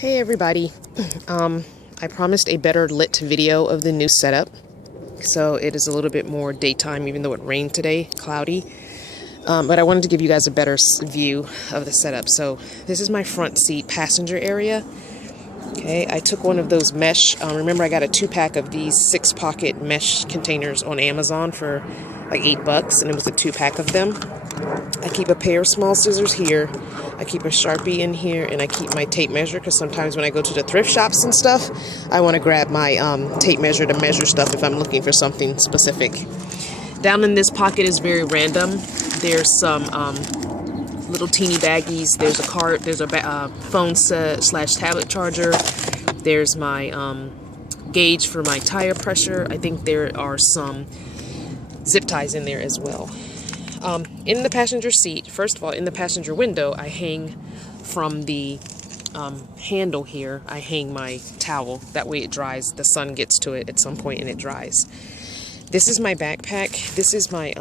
Hey everybody, I promised a better lit video of the new setup, so it is a little bit more daytime even though it rained today, cloudy, but I wanted to give you guys a better view of the setup. So this is my front seat passenger area. Okay, I took one of those mesh, remember I got a 2-pack of these 6-pocket mesh containers on Amazon for like $8, and it was a 2-pack of them. I keep a pair of small scissors here, I keep a Sharpie in here, and I keep my tape measure because sometimes when I go to the thrift shops and stuff, I want to grab my tape measure to measure stuff if I'm looking for something specific. Down in this pocket is very random. There's some little teeny baggies. There's a card. There's a phone set / tablet charger. There's my gauge for my tire pressure. I think there are some zip ties in there as well. In the passenger seat, first of all, in the passenger window, I hang from the handle here, I hang my towel. That way it dries. The sun gets to it at some point and it dries. This is my backpack. This is my,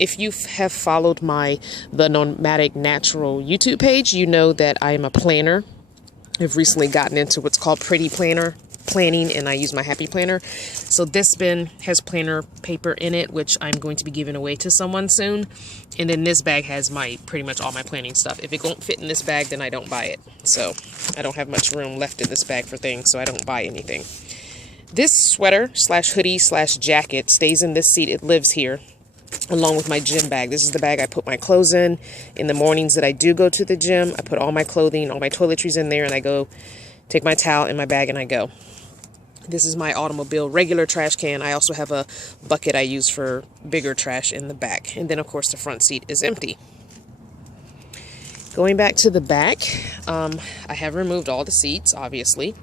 if you have followed the Nomadic Natural YouTube page, you know that I am a planner. I've recently gotten into what's called pretty planning, and I use my happy planner. So this bin has planner paper in it, which I'm going to be giving away to someone soon. And then this bag has pretty much all my planning stuff. If it won't fit in this bag, then I don't buy it. So I don't have much room left in this bag for things, so I don't buy anything. This sweater / hoodie / jacket stays in this seat. It lives here along with my gym bag. This is the bag I put my clothes in the mornings that I do go to the gym. I put all my clothing, all my toiletries in there, and I go take my towel in my bag and I go. This is my automobile regular trash can. I also have a bucket I use for bigger trash in the back. And then, of course, the front seat is empty. Going back to the back, I have removed all the seats, obviously.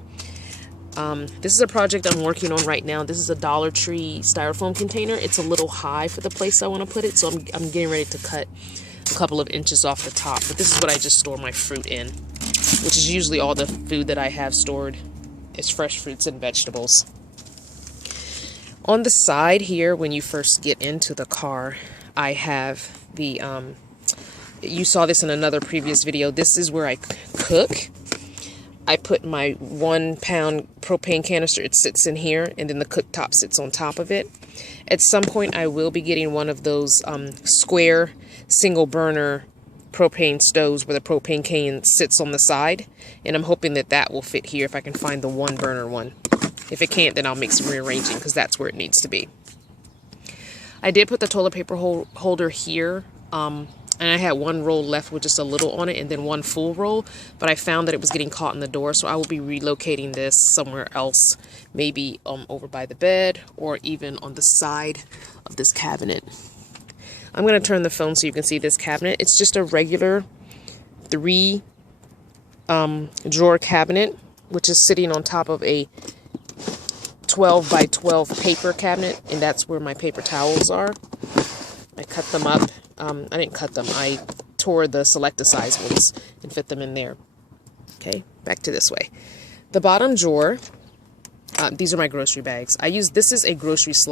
This is a project I'm working on right now. This is a Dollar Tree styrofoam container. It's a little high for the place I want to put it, so I'm getting ready to cut a couple of inches off the top. But this is what I just store my fruit in, which is usually all the food that I have stored. It's fresh fruits and vegetables. On the side here, when you first get into the car, I have the, you saw this in another previous video. This is where I cook. I put my 1-pound propane canister. It sits in here, and then the cooktop sits on top of it. At some point, I will be getting one of those square single burner propane stoves where the propane can sits on the side, and I'm hoping that that will fit here if I can find the 1-burner one. If it can't, then I'll make some rearranging because that's where it needs to be. I did put the toilet paper holder here, and I had 1 roll left with just a little on it and then 1 full roll, but I found that it was getting caught in the door, so I will be relocating this somewhere else, maybe over by the bed or even on the side of this cabinet. I'm going to turn the phone so you can see this cabinet. It's just a regular 3 drawer cabinet, which is sitting on top of a 12 by 12 paper cabinet, and that's where my paper towels are. I cut them up. I didn't cut them. I tore the selecta size ones and fit them in there. Okay, back to this way. The bottom drawer, these are my grocery bags. This is a grocery /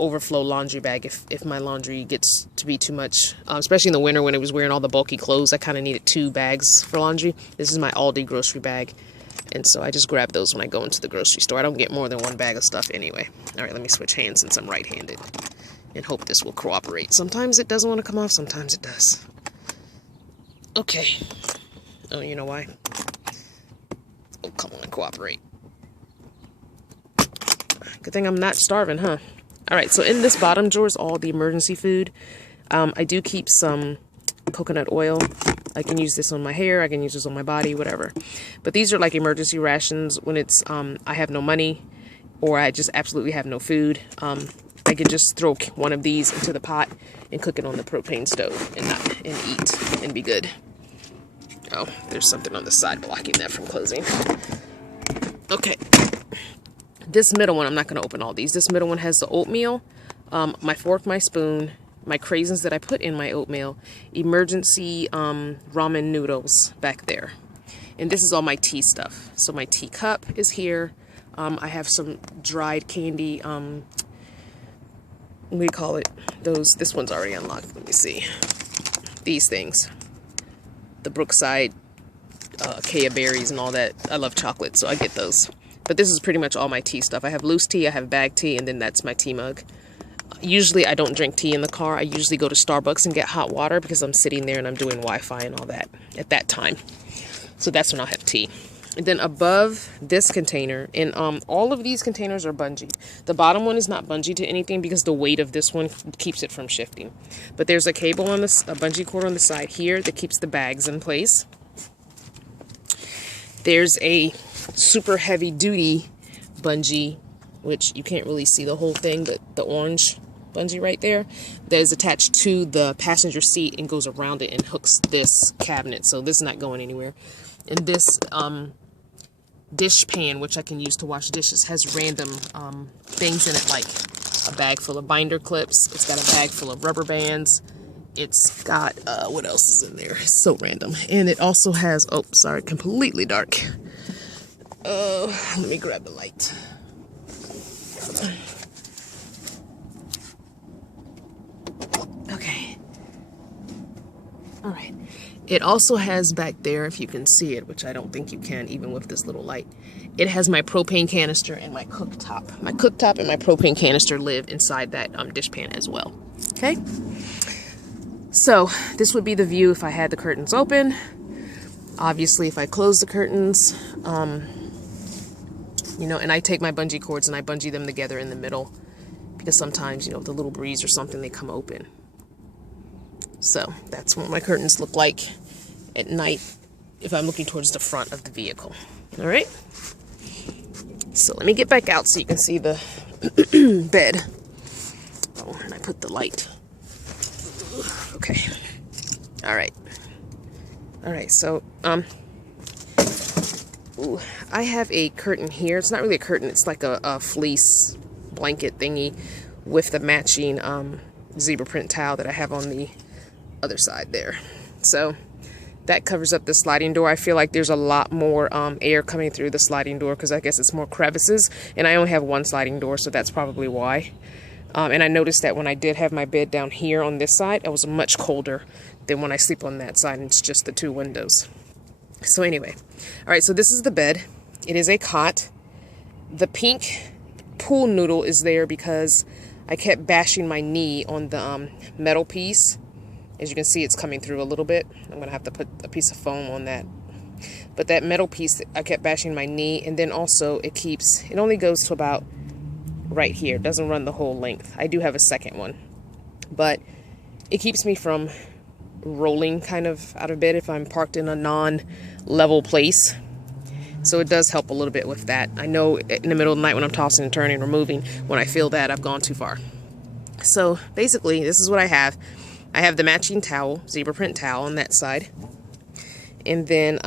overflow laundry bag if my laundry gets to be too much, especially in the winter when I was wearing all the bulky clothes. I kind of needed 2 bags for laundry. This is my Aldi grocery bag, and so I just grab those when I go into the grocery store. I don't get more than 1 bag of stuff anyway. All right, let me switch hands since I'm right-handed and hope this will cooperate. Sometimes it doesn't want to come off, sometimes it does. Okay. Oh, you know why? Oh, come on, cooperate. Good thing I'm not starving, huh? Alright, so in this bottom drawer is all the emergency food. I do keep some coconut oil. I can use this on my hair, I can use this on my body, whatever. But these are like emergency rations when it's I have no money or I just absolutely have no food. I can just throw one of these into the pot and cook it on the propane stove and eat and be good. Oh, there's something on the side blocking that from closing. Okay. This middle one, I'm not going to open all these. This middle one has the oatmeal, my fork, my spoon, my craisins that I put in my oatmeal, emergency ramen noodles back there. And this is all my tea stuff. So my tea cup is here. I have some dried candy, what do you call it? This one's already unlocked. Let me see. These things. The Brookside Kea berries and all that. I love chocolate, so I get those. But this is pretty much all my tea stuff. I have loose tea, I have bag tea, and then that's my tea mug. Usually I don't drink tea in the car. I usually go to Starbucks and get hot water because I'm sitting there and I'm doing Wi-Fi and all that at that time. So that's when I'll have tea. And then above this container, and all of these containers are bungeed. The bottom one is not bungeed to anything because the weight of this one keeps it from shifting. But there's a cable on this, a bungee cord on the side here that keeps the bags in place. There's a super heavy duty bungee, which you can't really see the whole thing, but the orange bungee right there that is attached to the passenger seat and goes around it and hooks this cabinet. So this is not going anywhere. And this dish pan, which I can use to wash dishes, has random things in it, like a bag full of binder clips. It's got a bag full of rubber bands. It's got, what else is in there? It's so random. And it also has, oh, sorry, completely dark. Let me grab the light. Okay. All right. It also has back there, if you can see it, which I don't think you can even with this little light, it has my propane canister and my cooktop. My cooktop and my propane canister live inside that dish pan as well. Okay? So this would be the view if I had the curtains open. Obviously, if I close the curtains, you know, and I take my bungee cords and I bungee them together in the middle because sometimes, you know, with a little breeze or something, they come open. So that's what my curtains look like at night if I'm looking towards the front of the vehicle. All right. So let me get back out so you can see the bed. Oh, and I put the light. Okay. All right. All right. So, ooh, I have a curtain here. It's not really a curtain. It's like a fleece blanket thingy with the matching zebra print towel that I have on the other side there. So that covers up the sliding door. I feel like there's a lot more air coming through the sliding door because I guess it's more crevices, and I only have one sliding door, so that's probably why. And I noticed that when I did have my bed down here on this side, it was much colder than when I sleep on that side, and it's just the two windows. So anyway, all right, so this is the bed. It is a cot. The pink pool noodle is there because I kept bashing my knee on the metal piece. As you can see, it's coming through a little bit. I'm going to have to put a piece of foam on that. But that metal piece, I kept bashing my knee. And then also it only goes to about right here. It doesn't run the whole length. I do have a second one. But it keeps me from rolling kind of out of bed if I'm parked in a non-level place. So it does help a little bit with that. I know in the middle of the night when I'm tossing and turning or moving, when I feel that I've gone too far. So basically, this is what I have. I have the matching towel, zebra print towel on that side. And then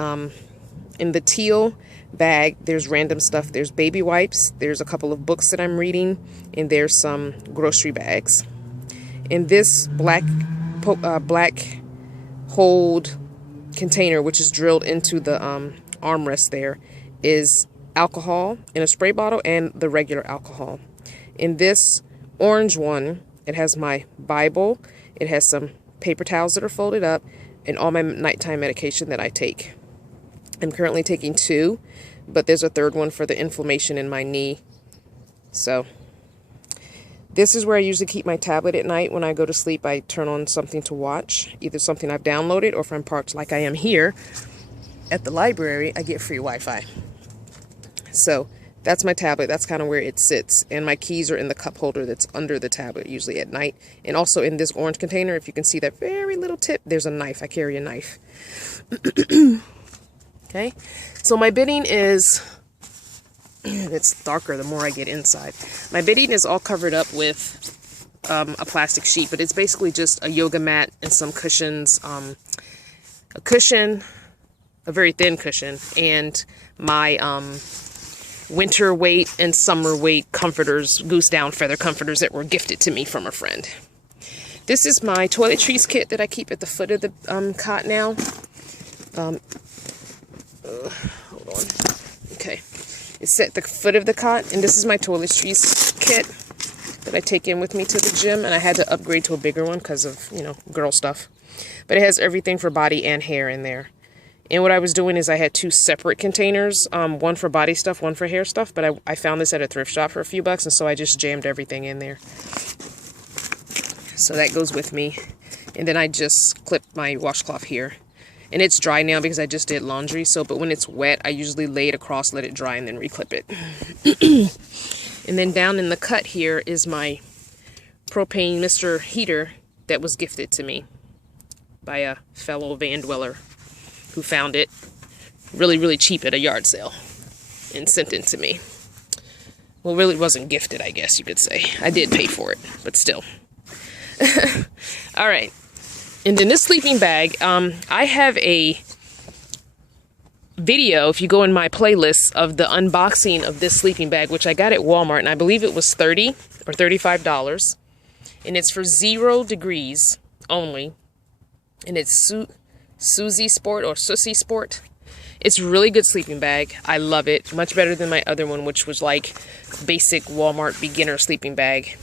in the teal bag, there's random stuff. There's baby wipes. There's a couple of books that I'm reading. And there's some grocery bags. In this black hold container, which is drilled into the armrest there, is alcohol in a spray bottle and the regular alcohol. In this orange one, it has my Bible. It has some paper towels that are folded up and all my nighttime medication that I take. I'm currently taking 2, but there's a third one for the inflammation in my knee. So this is where I usually keep my tablet at night. When I go to sleep, I turn on something to watch, either something I've downloaded, or if I'm parked like I am here at the library, I get free Wi-Fi. So that's my tablet. That's kind of where it sits. And my keys are in the cup holder that's under the tablet, usually at night. And also in this orange container, if you can see that very little tip, there's a knife. I carry a knife. Okay. So my bedding is, it's darker the more I get inside. My bedding is all covered up with a plastic sheet, but it's basically just a yoga mat and some cushions, a cushion, a very thin cushion, and my winter weight and summer weight comforters, goose down feather comforters that were gifted to me from a friend. This is my toiletries kit that I keep at the foot of the cot now. Hold on. Okay. It's at the foot of the cot, and this is my toiletries kit that I take in with me to the gym, and I had to upgrade to a bigger one because of, you know, girl stuff. But it has everything for body and hair in there. And what I was doing is I had 2 separate containers, one for body stuff, one for hair stuff. But I found this at a thrift shop for a few bucks, and so I just jammed everything in there. So that goes with me. And then I just clip my washcloth here. And it's dry now because I just did laundry. So, but when it's wet, I usually lay it across, let it dry, and then reclip it. And then down in the cut here is my propane Mr. Heater that was gifted to me by a fellow van dweller who found it really, really cheap at a yard sale and sent it to me. Well, really wasn't gifted, I guess you could say. I did pay for it, but still. All right. And then this sleeping bag, I have a video, if you go in my playlist, of the unboxing of this sleeping bag, which I got at Walmart, and I believe it was $30 or $35. And it's for 0 degrees only. And it's Susie Sport or Susie Sport. It's a really good sleeping bag. I love it. Much better than my other one, which was like basic Walmart beginner sleeping bag.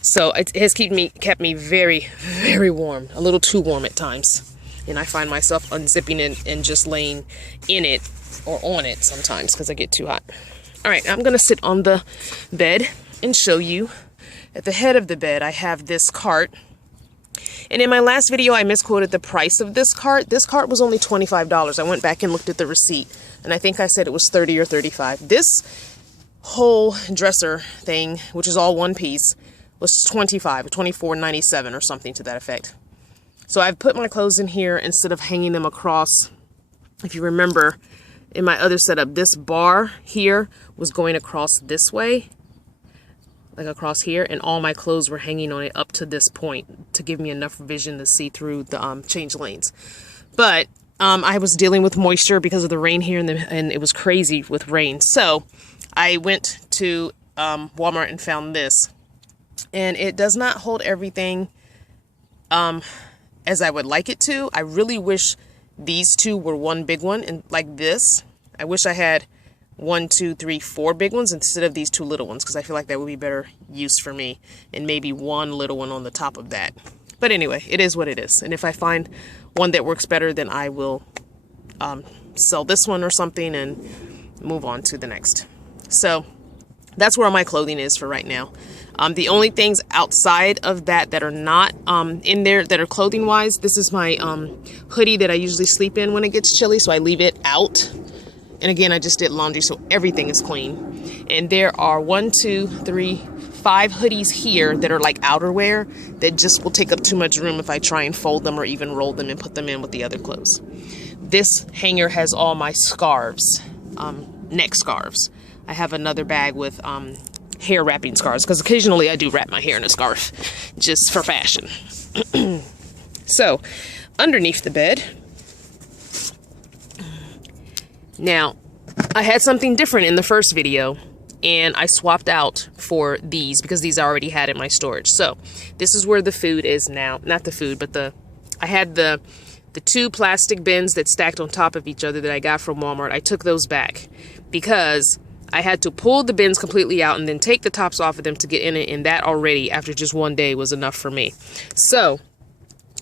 So it has kept me very, very warm. A little too warm at times. And I find myself unzipping it and just laying in it or on it sometimes because I get too hot. All right, I'm going to sit on the bed and show you. At the head of the bed, I have this cart. And in my last video, I misquoted the price of this cart. This cart was only $25. I went back and looked at the receipt, and I think I said it was $30 or $35. This whole dresser thing, which is all one piece, was $25, $24.97 or something to that effect. So I've put my clothes in here instead of hanging them across. If you remember, in my other setup, this bar here was going across this way, like across here, and all my clothes were hanging on it up to this point to give me enough vision to see through the change lanes. But I was dealing with moisture because of the rain here, and it was crazy with rain. So I went to Walmart and found this. And it does not hold everything as I would like it to. I really wish these 2 were one big one, and like this. I wish I had 1, 2, 3, 4 big ones instead of these 2 little ones, because I feel like that would be better use for me, and maybe 1 little one on the top of that. But anyway, it is what it is. And if I find one that works better, then I will sell this one or something and move on to the next. So that's where my clothing is for right now. The only things outside of that are not in there that are clothing wise, this is my hoodie that I usually sleep in when it gets chilly, so I leave it out. And again, I just did laundry, so everything is clean. And there are 1, 2, 3, 5 hoodies here that are like outerwear that just will take up too much room if I try and fold them or even roll them and put them in with the other clothes. This hanger has all my scarves, neck scarves. I have another bag with hair wrapping scarves, because occasionally I do wrap my hair in a scarf just for fashion. So underneath the bed, now I had something different in the first video, and I swapped out for these because these I already had in my storage. So this is where the food is now. Not the food, but I had the 2 plastic bins that stacked on top of each other that I got from Walmart. I took those back because I had to pull the bins completely out and then take the tops off of them to get in it, and that already, after just one day, was enough for me. So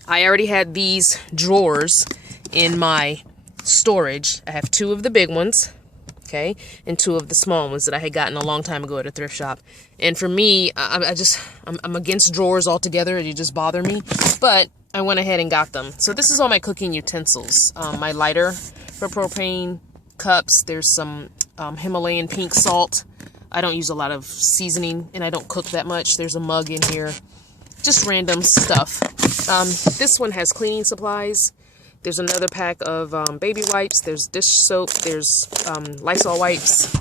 I already had these drawers in my storage. I have 2 of the big ones, okay, and 2 of the small ones that I had gotten a long time ago at a thrift shop. And for me, I'm against drawers altogether. They just bother me, but I went ahead and got them. So this is all my cooking utensils. My lighter for propane, cups. There's some Himalayan pink salt. I don't use a lot of seasoning, and I don't cook that much. There's a mug in here. Just random stuff. This one has cleaning supplies. There's another pack of baby wipes. There's dish soap. There's Lysol wipes.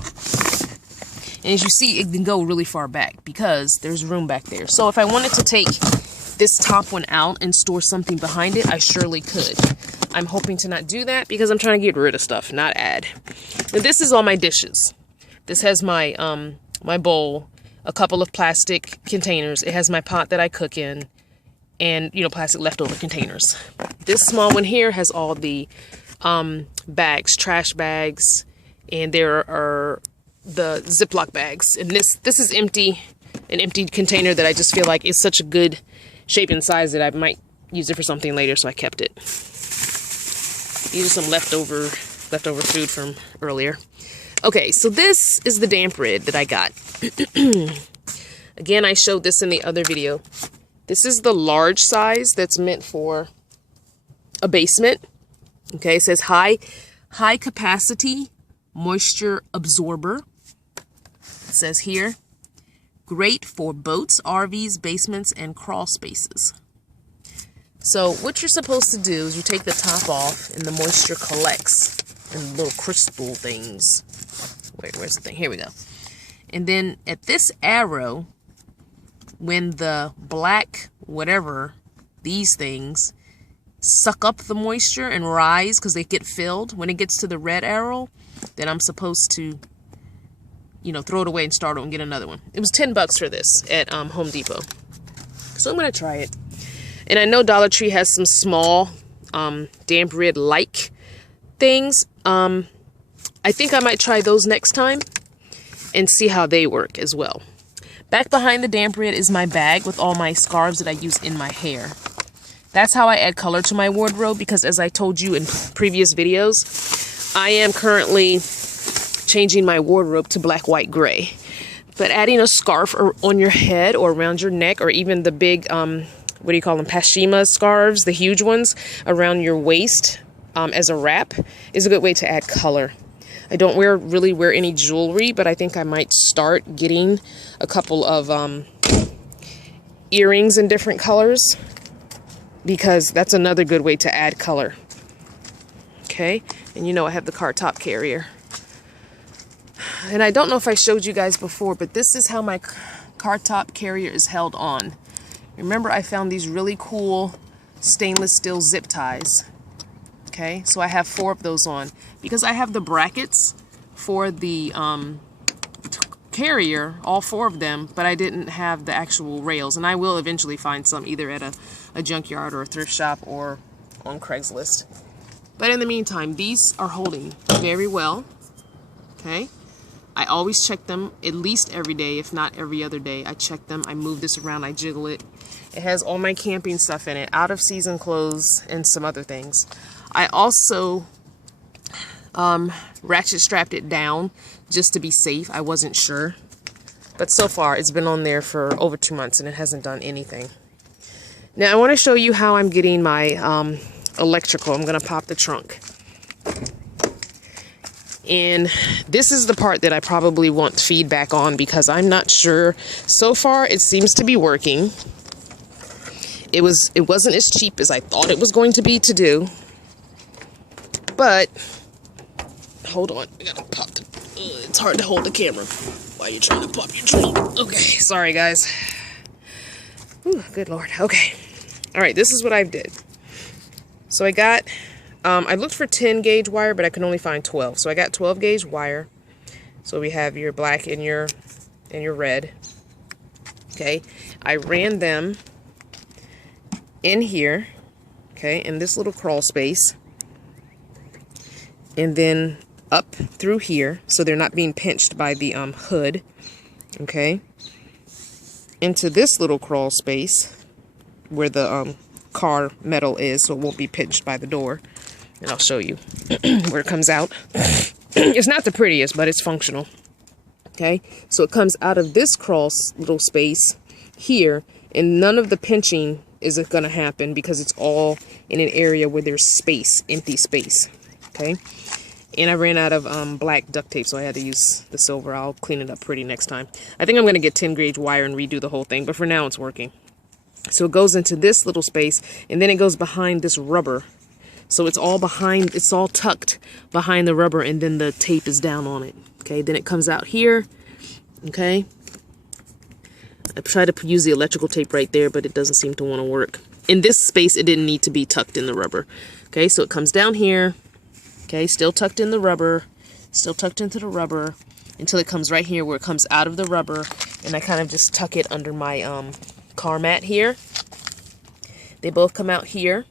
And as you see, it can go really far back because there's room back there. So if I wanted to take this top one out and store something behind it, I surely could. I'm hoping to not do that because I'm trying to get rid of stuff, not add. Now, this is all my dishes. This has my my bowl, a couple of plastic containers. It has my pot that I cook in, and, you know, plastic leftover containers. This small one here has all the bags, trash bags, and there are the Ziploc bags. And this is empty, an empty container that I just feel like is such a good shape and size that I might use it for something later, so I kept it. These are some leftover food from earlier. Okay, so this is the damp rid that I got. Again, I showed this in the other video. This is the large size that's meant for a basement. Okay, it says high capacity moisture absorber. It says here, great for boats, RVs, basements, and crawl spaces. So what you're supposed to do is you take the top off and the moisture collects in little crystal things. Wait, where's the thing? Here we go. And then at this arrow, when the black, whatever, these things, suck up the moisture and rise because they get filled, when it gets to the red arrow, then I'm supposed to, you know, throw it away and start over and get another one. It was $10 for this at Home Depot. So I'm going to try it. And I know Dollar Tree has some small damp rid-like things. I think I might try those next time and see how they work as well. Back behind the damp rid is my bag with all my scarves that I use in my hair. That's how I add color to my wardrobe, because as I told you in previous videos, I am currently changing my wardrobe to black, white, gray. But adding a scarf on your head or around your neck, or even the big, what do you call them, pashima scarves, the huge ones around your waist as a wrap, is a good way to add color. I don't really wear any jewelry, but I think I might start getting a couple of earrings in different colors, because that's another good way to add color. Okay, and you know I have the car top carrier. And I don't know if I showed you guys before, but this is how my car top carrier is held on. Remember, I found these really cool stainless steel zip ties. Okay, so I have 4 of those on. Because I have the brackets for the carrier, all 4 of them, but I didn't have the actual rails. And I will eventually find some either at a junkyard or a thrift shop or on Craigslist. But in the meantime, these are holding very well. Okay, I always check them at least every day, if not every other day. I check them, I move this around, I jiggle it. It has all my camping stuff in it, out of season clothes and some other things. I also ratchet strapped it down just to be safe. I wasn't sure. But so far, it's been on there for over 2 months and it hasn't done anything. Now, I want to show you how I'm getting my electrical. I'm going to pop the trunk. And this is the part that I probably want feedback on, because I'm not sure. So far, it seems to be working. It wasn't as cheap as I thought it was going to be to do. But, hold on, I gotta pop the, it's hard to hold the camera while you're trying to pop your trunk. Okay, sorry guys. Whew, good Lord, okay. Alright, this is what I did. So I got, I looked for 10 gauge wire, but I could only find 12. So I got 12 gauge wire. So we have your black and your red. Okay, I ran them in here, okay, in this little crawl space. And then up through here, so they're not being pinched by the hood, okay, into this little crawl space where the car metal is, so it won't be pinched by the door. And I'll show you where it comes out. It's not the prettiest, but it's functional. Okay, so it comes out of this little space here, and none of the pinching is going to happen because it's all in an area where there's space, empty space. Okay, and I ran out of black duct tape, so I had to use the silver. I'll clean it up pretty next time. I think I'm going to get 10 gauge wire and redo the whole thing, but for now it's working. So it goes into this little space, and then it goes behind this rubber. So it's all behind, it's all tucked behind the rubber, and then the tape is down on it. Okay, then it comes out here. Okay, I tried to use the electrical tape right there, but it doesn't seem to want to work. In this space, it didn't need to be tucked in the rubber. Okay, so it comes down here. Okay, still tucked in the rubber, still tucked into the rubber, until it comes right here where it comes out of the rubber, and I kind of just tuck it under my car mat here. They both come out here.